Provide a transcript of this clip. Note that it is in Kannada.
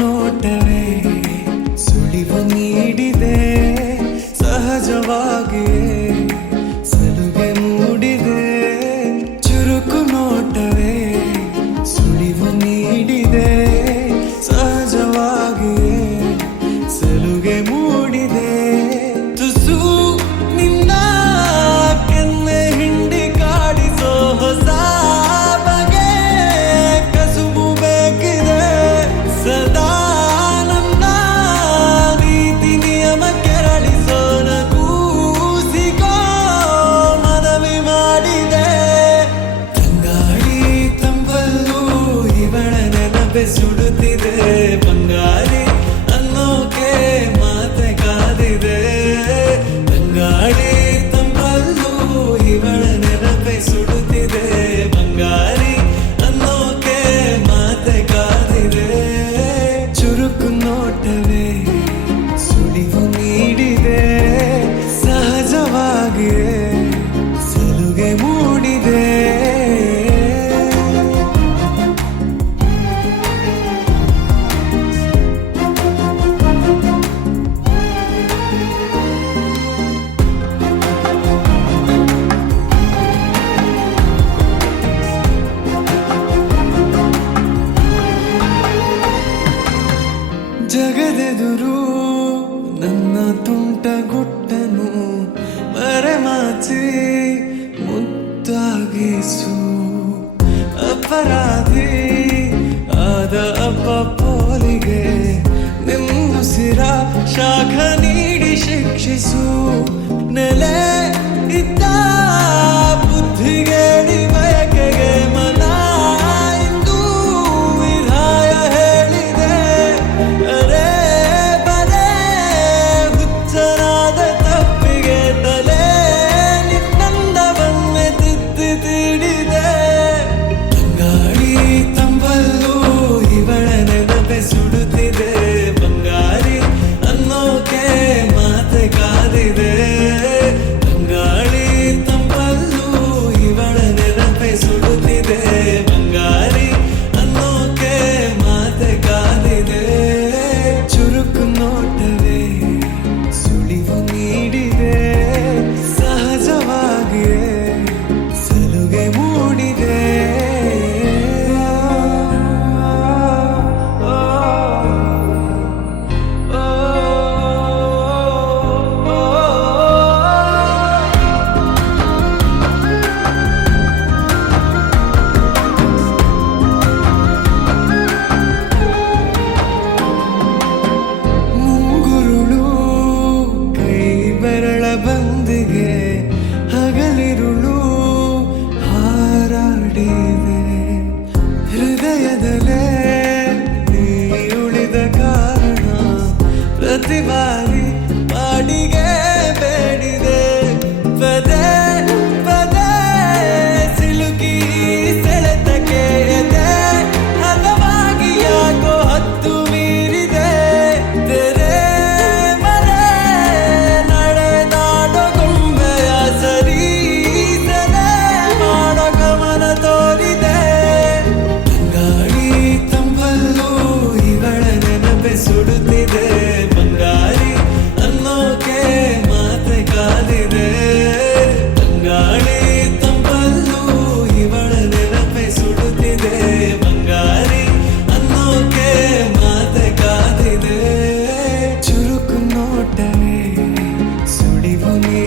ನೋಟವೇ ಸುಳಿವು ನೀಡಿದೆ, ಸಹಜವಾಗಿಯೇ ಸಲುಗೆ ಮೂಡಿದೆ. ಚುರುಕು ನೋಟವೇ ಸುಳಿವು ನೀಡಿದೆ, ಸಹಜವಾಗಿಯೇ ಸಲುಗೆ ಮೂಡಿದೆ. ತುಸು ನಿನ್ನ ಕೆನ್ನೆ ಹಿಂಡಿ ಕಾಡಿಸೋ ಹೊಸ ಬಗೆ ಕಸುಬು ಬೇಕಿದೆ. ಸದಾ ನನ್ನ ರೀತಿ ನಿಯಮ ಕೆರಳಿಸೋ ನಗೂಸಿಗೋ ಮನವಿ ಮಾಡಿದೆ. ತಂಗಾಳಿ ತಂಬಲ್ಲೂ ಇವಳ ನೆನಪೆ ಸುಡುತ್ತಿದೆ. ಬಂಗಾರಿ ಅನ್ನೋಕೆ ಮಾತೆ ಕಾದಿದೆ. ತಂಗಾಳಿ ತಂಬಲ್ಲೂ ಇವಳ ನೆನಪೆ ಸುಡುತ್ತಿದೆ. ಬಂಗಾರಿ ಅನ್ನೋಕೆ ಮಾತೆ ಕಾದಿದೆ. ಚುರುಕು ನೋಟವೇ ಸುಳಿವು ನೀಡಿದೆ, ಸಹಜವಾಗಿಯೇ ಸಲುಗೆ ಮೂಡಿದೆ. ಜಗದೆದುರು ನನ್ನ ತುಂಟ ಗುಟ್ಟನು ಮರೆಮಾಚಿ ಮುದ್ದಾಗಿಸು. ಅಪರಾಧಿ ಆದ ಅಪ್ಪ ಪೋಲಿಗೆ ನಿಮ್ಮುಸಿರ ಶಾಖ ನೀಡಿ ಶಿಕ್ಷಿಸು. ನೆಲೆ ಇದ್ದ ಬುದ್ಧಿಗೇಡಿ ಬಯಕೆಗೆ ಮನ ಇಂದು ವಿಧಾಯ ಹೇಳಿದೆ. ಅರೆ ಬರೇ ಹುಚ್ಚನಾದ ತಪ್ಪಿಗೆ ತಲೆ ನಿನ್ನಂದವನ್ನೇ ತಿದ್ದಿ ತೀಡಿದೆ. ತಂಗಾಳಿ ತಂಬಲ್ಲೂ ಇವಳ ನೆನಪೆ ಸುಡುತ್ತಿದೆ. ಬಂಗಾರಿ ಅನ್ನೋಕೆ ಮಾತೆ ಕಾದಿದೆ. ತಂಗಾಳಿ ತಂಬಲ್ಲೂ ಇವಳ ನೆನಪೆ ಸುಡುತ್ತಿದೆ. ಬಂಗಾರಿ ಅನ್ನೋಕೆ ಮಾತೆ ಕಾದಿದೆ. ಚುರುಕು ನೋಟವೇ ಸುಳಿವು ನೀಡಿದೆ, ಸಹಜವಾಗಿಯೇ ಸಲುಗೆ ಮೂಡಿದೆ. ಮುಂಗುರುಳು ಕೈ ಬೆರಳ ಬಂದಿಗೆ ಹಗಲಿರುಳು ಹಾರಾಡಿದೆ. ಹೃದಯದಲ್ಲೇ ನೀ ಉಳಿದ ಕಾರಣ ಪ್ರತಿ ಬಾರಿ ಪಾಡಿಗೆ ಬೇಡಿದೆ. ಪದೇ ಪದೇ ಸಿಲುಕಿ ಸೆಳೆತಕ್ಕೆ ಎದೆ ಹದವಾಗಿ ಯಾಕೋ ಹತ್ತು ಮೀರಿದೆ. ತೆರೆ ಮರೆ ನಡೆದಾಡೋ ಗೊಂಬೆಯ ಸರಿ ಸೆರೆ ಮಾಡೋ ಗಮನ ತೋರಿದೆ. ತಂಗಾಳಿ ತಂಬಲ್ಲೂ ಇವಳ ನೆನಪೆ ಸುಡುತ್ತಿದೆ. ಬಂಗಾರಿ ಅನ್ನೋಕೆ ಮಾತೆ ಕಾದಿದೆ. ತಂಗಾಳಿ ತಂಬಲ್ಲೂ ಇವಳ ನೆನಪೆ ಸುಡುತ್ತಿದೆ. ಬಂಗಾರಿ ಅನ್ನೋಕೆ ಮಾತೆ ಕಾದಿದೆ. ಚುರುಕು ನೋಟವೇ ಸುಳಿವು ನೀ